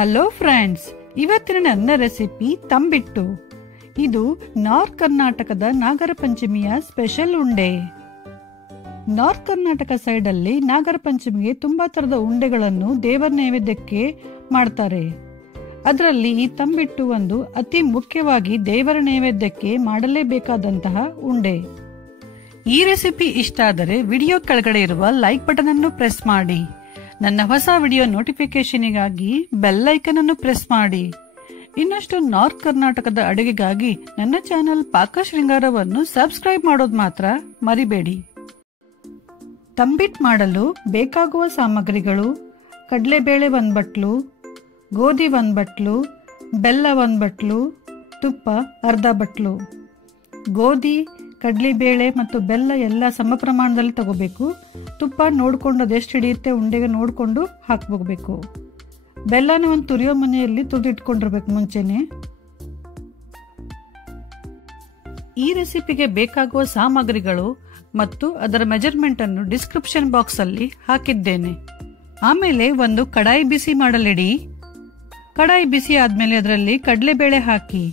Hello friends, ಇವತ್ತಿನ ನನ್ನ recipe ತಂಬಿಟ್ಟು. ಇದು ನಾರ್ತ್ ಕರ್ನಾಟಕದ ನಾಗರ ಪಂಚಮಿಯ ಸ್ಪೆಷಲ್ ಉಂಡೆ. ನಾರ್ತ್ ಕರ್ನಾಟಕ ಸೈಡ್ ಅಲ್ಲಿ ನಾಗರ ಪಂಚಮಿಗೆ ತುಂಬಾ ತರದ ಉಂಡೆಗಳನ್ನು ದೇವರ ನೈವೇದ್ಯಕ್ಕೆ ಮಾಡ್ತಾರೆ. ಅದರಲ್ಲಿ ಈ ತಂಬಿಟ್ಟು ಒಂದು ಅತಿ ಮುಖ್ಯವಾಗಿ ದೇವರ ನೈವೇದ್ಯಕ್ಕೆ ಮಾಡಲೇಬೇಕಾದಂತಹ ಉಂಡೆ. ಈ ರೆಸಿಪಿ ಇಷ್ಟ ಆದರೆ ವಿಡಿಯೋ ಕೆಳಗಡೆ ಇರುವ ಲೈಕ್ ಬಟನ್ ಅನ್ನು ಪ್ರೆಸ್ ಮಾಡಿ. ನನ್ನ ಹೊಸ ವಿಡಿಯೋ ನೋಟಿಫಿಕೇಶನ್ಗಾಗಿ ಬೆಲ್ ಐಕನ್ ಅನ್ನು ಪ್ರೆಸ್ ಮಾಡಿ. ಇನ್ನಷ್ಟು ನಾರ್ತ್ ಕರ್ನಾಟಕದ ಅಡುಗೆಗಾಗಿ ನನ್ನ ಚಾನೆಲ್ ಪಾಕ ಶೃಂಗಾರವನ್ನು ಸಬ್ಸ್ಕ್ರೈಬ್ ಮಾಡೋದು ಮಾತ್ರ ಮರಿಬೇಡಿ. ತಂಬಿಟ್ಟು ಮಾಡಲು ಬೇಕಾಗುವ ಸಾಮಗ್ರಿಗಳು: ಕಡಲೆಬೇಳೆ 1 ಬಟ್ಲು, ಗೋಧಿ 1 ಬಟ್ಲು, ಬೆಲ್ಲ 1 ಬಟ್ಲು, ತುಪ್ಪ ಅರ್ಧ ಬಟ್ಲು. ಗೋಧಿ, ಕಡಲೆಬೇಳೆ ಮತ್ತು ಬೆಲ್ಲ ಎಲ್ಲ ಸಮ ಪ್ರಮಾಣದಲ್ಲಿ ತಗೋಬೇಕು. ತುಪ್ಪ ನೋಡ್ಕೊಂಡು ಅದೆಷ್ಟು ಹಿಡಿಯುತ್ತೆ ಉಂಡೆಗೆ ನೋಡ್ಕೊಂಡು ಹಾಕ್ಬೇಕು. ಬೆಲ್ಲನ ಒಂದು ತುರಿಯೋ ಮನೆಯಲ್ಲಿ ತುರಿದಿಟ್ಕೊಂಡಿರ್ಬೇಕು ಮುಂಚೆನೆ. ಈ ರೆಸಿಪಿಗೆ ಬೇಕಾಗುವ ಸಾಮಗ್ರಿಗಳು ಮತ್ತು ಅದರ ಮೆಜರ್ಮೆಂಟ್ ಅನ್ನು ಡಿಸ್ಕ್ರಿಪ್ಷನ್ ಬಾಕ್ಸ್ ಅಲ್ಲಿ ಹಾಕಿದ್ದೇನೆ. ಆಮೇಲೆ ಒಂದು ಕಡಾಯಿ ಬಿಸಿ ಮಾಡಲಿಡಿ. ಕಡಾಯಿ ಬಿಸಿ ಆದ್ಮೇಲೆ ಅದರಲ್ಲಿ ಕಡಲೆಬೇಳೆ ಹಾಕಿ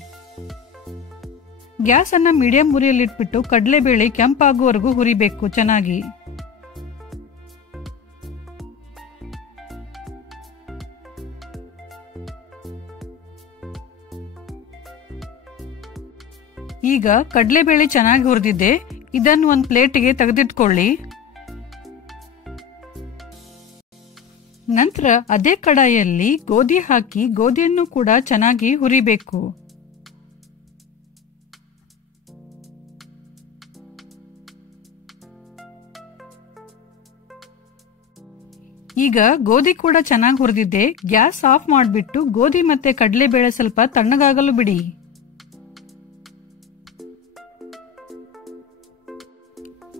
ಗ್ಯಾಸ್ ಅನ್ನ ಮೀಡಿಯಂ ಉರಿಯಲ್ಲಿ ಇಟ್ಬಿಟ್ಟು ಕಡಲೆಬೇಳೆ ಕೆಂಪಾಗುವವರೆಗೂ ಹುರಿಬೇಕು ಚೆನ್ನಾಗಿ. ಈಗ ಕಡಲೆಬೇಳೆ ಚೆನ್ನಾಗಿ ಹುರಿದಿದೆ. ಇದನ್ನು ಒಂದು ಪ್ಲೇಟಿಗೆ ತೆಗೆದಿಟ್ಕೊಳ್ಳಿ. ನಂತರ ಅದೇ ಕಡಾಯಿಯಲ್ಲಿ ಗೋಧಿ ಹಾಕಿ ಗೋಧಿಯನ್ನು ಕೂಡ ಚೆನ್ನಾಗಿ ಹುರಿಬೇಕು. ಈಗ ಗೋಧಿ ಕೂಡ ಚೆನ್ನಾಗಿ ಹುರಿದಿದೆ. ಗ್ಯಾಸ್ ಆಫ್ ಮಾಡಿಬಿಟ್ಟು ಗೋಧಿ ಮತ್ತೆ ಕಡಲೆಬೇಳೆ ಸ್ವಲ್ಪ ತಣ್ಣಗಾಗಲು ಬಿಡಿ.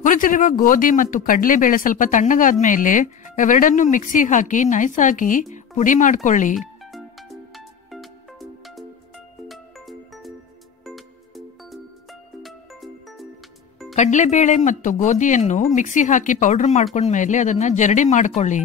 ಹುರಿದಿರುವ ಗೋಧಿ ಮತ್ತು ಕಡಲೆಬೇಳೆ ಸ್ವಲ್ಪ ತಣ್ಣಗಾದ್ಮೇಲೆ ಅವೆರಡನ್ನು ಮಿಕ್ಸಿ ಹಾಕಿ ನೈಸ್ ಆಗಿ ಪುಡಿ ಮಾಡ್ಕೊಳ್ಳಿ. ಕಡಲೆಬೇಳೆ ಮತ್ತು ಗೋಧಿಯನ್ನು ಮಿಕ್ಸಿ ಹಾಕಿ ಪೌಡರ್ ಮಾಡ್ಕೊಂಡ್ಮೇಲೆ ಅದನ್ನ ಜರಡಿ ಮಾಡ್ಕೊಳ್ಳಿ.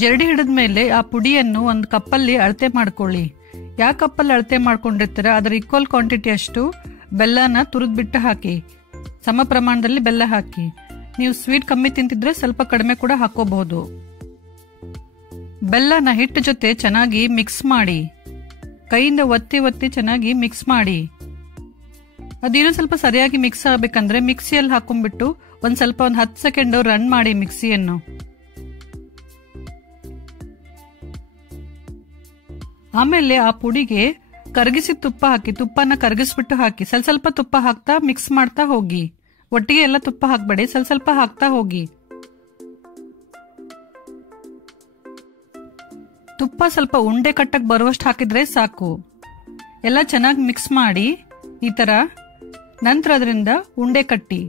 ಜರಡಿ ಹಿಡಿದ್ಮೇಲೆ ಆ ಪುಡಿಯನ್ನು ಒಂದು ಕಪ್ಪಲ್ಲಿ ಅಳತೆ ಮಾಡ್ಕೊಳ್ಳಿ. ಯಾವ ಕಪ್ಪಲ್ಲಿ ಅಳತೆ ಮಾಡ್ಕೊಂಡಿರ್ತೀರ ಅದರ ಈಕ್ವಲ್ ಕ್ವಾಂಟಿಟಿ ಅಷ್ಟು ಬೆಲ್ಲನ ತುರಿದ್ಬಿಟ್ಟು ಹಾಕಿ. ಸಮ ಪ್ರಮಾಣದಲ್ಲಿ ಬೆಲ್ಲ ಹಾಕಿ. ನೀವು ಸ್ವೀಟ್ ಕಮ್ಮಿ ತಿಂತಿದ್ರೆ ಸ್ವಲ್ಪ ಕಡಿಮೆ ಕೂಡ ಹಾಕೋಬಹುದು. ಬೆಲ್ಲನ ಹಿಟ್ಟು ಜೊತೆ ಚೆನ್ನಾಗಿ ಮಿಕ್ಸ್ ಮಾಡಿ. ಕೈಯಿಂದ ಒತ್ತಿ ಒತ್ತಿ ಚೆನ್ನಾಗಿ ಮಿಕ್ಸ್ ಮಾಡಿ. ಅದೇನೋ ಸ್ವಲ್ಪ ಸರಿಯಾಗಿ ಮಿಕ್ಸ್ ಆಗಬೇಕಂದ್ರೆ ಮಿಕ್ಸಿಯಲ್ಲಿ ಹಾಕೊಂಡ್ಬಿಟ್ಟು ಒಂದು 10 ಸೆಕೆಂಡ್ ರನ್ ಮಾಡಿ ಮಿಕ್ಸಿಯನ್ನು. ಆಮೇಲೆ ಆ ಪುಡಿಗೆ ಕರಗಿಸಿ ತುಪ್ಪ ಹಾಕಿ. ತುಪ್ಪನ ಕರಗಿಸ್ಬಿಟ್ಟು ಹಾಕಿ. ಸ್ವಲ್ಪ ತುಪ್ಪ ಹಾಕ್ತಾ ಮಿಕ್ಸ್ ಮಾಡ್ತಾ ಹೋಗಿ. ಒಟ್ಟಿಗೆ ಎಲ್ಲ ತುಪ್ಪ ಹಾಕ್ಬೇಡಿ, ಸ್ವಲ್ಪ ಹಾಕ್ತಾ ಹೋಗಿ. ತುಪ್ಪ ಸ್ವಲ್ಪ ಉಂಡೆ ಕಟ್ಟಕ್ ಬರುವಷ್ಟು ಹಾಕಿದ್ರೆ ಸಾಕು. ಎಲ್ಲ ಚೆನ್ನಾಗಿ ಮಿಕ್ಸ್ ಮಾಡಿ ಈ ತರ. ನಂತರ ಅದರಿಂದ ಉಂಡೆ ಕಟ್ಟಿ.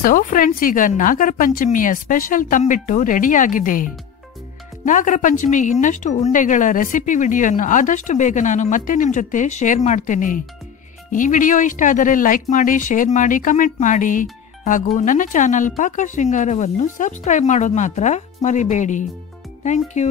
ಸೊ ಫ್ರೆಂಡ್ಸ್, ಈಗ ನಾಗರ ಪಂಚಮಿಯ ಸ್ಪೆಷಲ್ ತಂಬಿಟ್ಟು ರೆಡಿಯಾಗಿದೆ. ನಾಗರ ಪಂಚಮಿ ಇನ್ನಷ್ಟು ಉಂಡೆಗಳ ರೆಸಿಪಿ ವಿಡಿಯೋನ ಆದಷ್ಟು ಬೇಗ ನಾನು ಮತ್ತೆ ನಿಮ್ ಜೊತೆ ಶೇರ್ ಮಾಡ್ತೇನೆ. ಈ ವಿಡಿಯೋ ಇಷ್ಟ ಆದರೆ ಲೈಕ್ ಮಾಡಿ, ಶೇರ್ ಮಾಡಿ, ಕಮೆಂಟ್ ಮಾಡಿ. ಹಾಗೂ ನನ್ನ ಚಾನಲ್ ಪಾಕ ಶೃಂಗಾರವನ್ನು ಸಬ್ಸ್ಕ್ರೈಬ್ ಮಾಡೋದು ಮಾತ್ರ ಮರಿಬೇಡಿ. Thank you.